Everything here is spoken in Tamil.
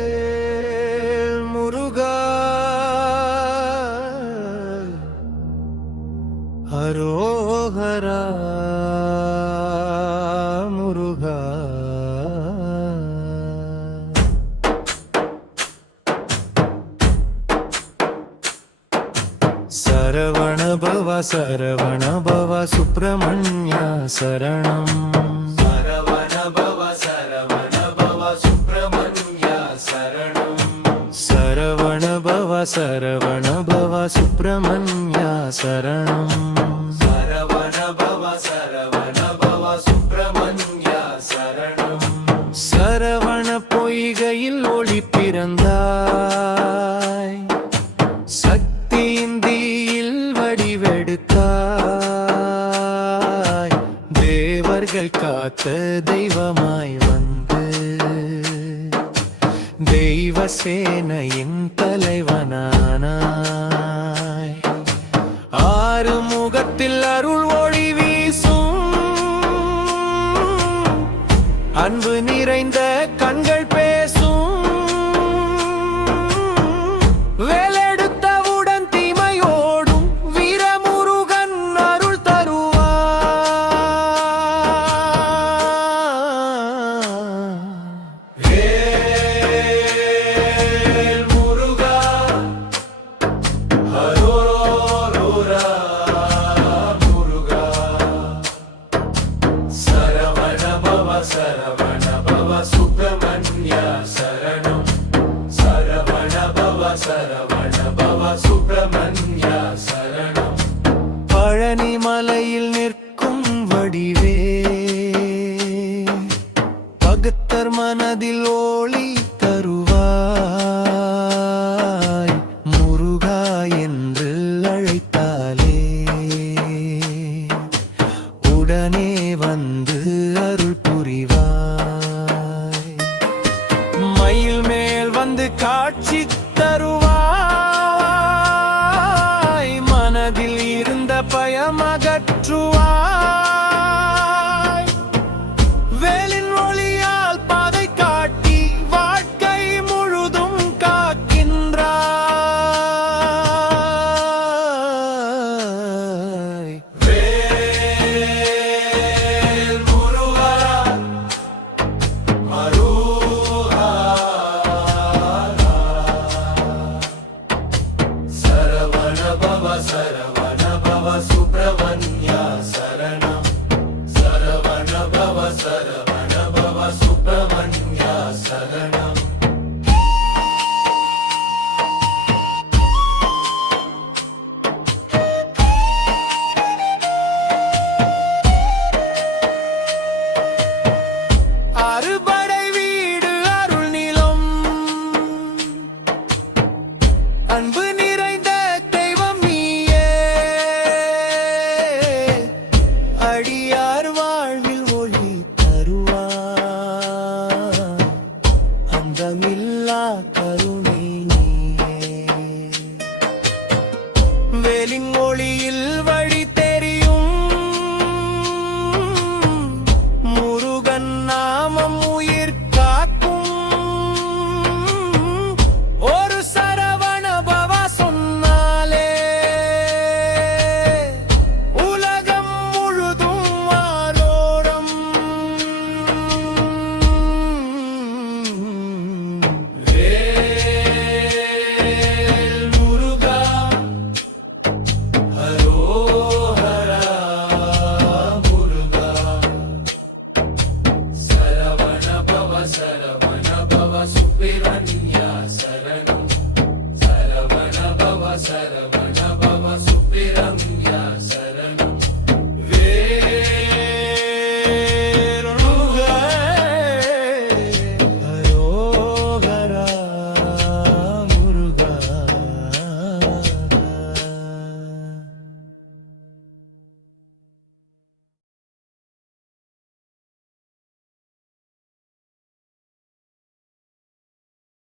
வேல் முருகா ஹரோஹரா முருகா சரவண பவ சுப்பிரமணிய சரணம் சரவண பவ சுப்பிரமணிய சரணம் சரவண பவ சுப்பிரமணிய சரணம் சரவண பவ சுப்பிரமணிய சரணம் சரவண பொய்கையில் ஒளி பிறந்தாய் சக்தியிந்தியில் வடிவெடுத்தாய் தேவர்கள் காத்த தெய்வமாய் வந்து தெய்வ சேனையின் தலைவனானாய் ஆறு முகத்தில் அருள் ஒளி வீசும் அன்பு நிறைந்த கண்கள் பேசும் வேலெடுத்தவுடன் தீமையோடும் வீரமுருகன் அருள் தருவார் வேல் முருகா ஹரோரோரா முருகா சரவண பவ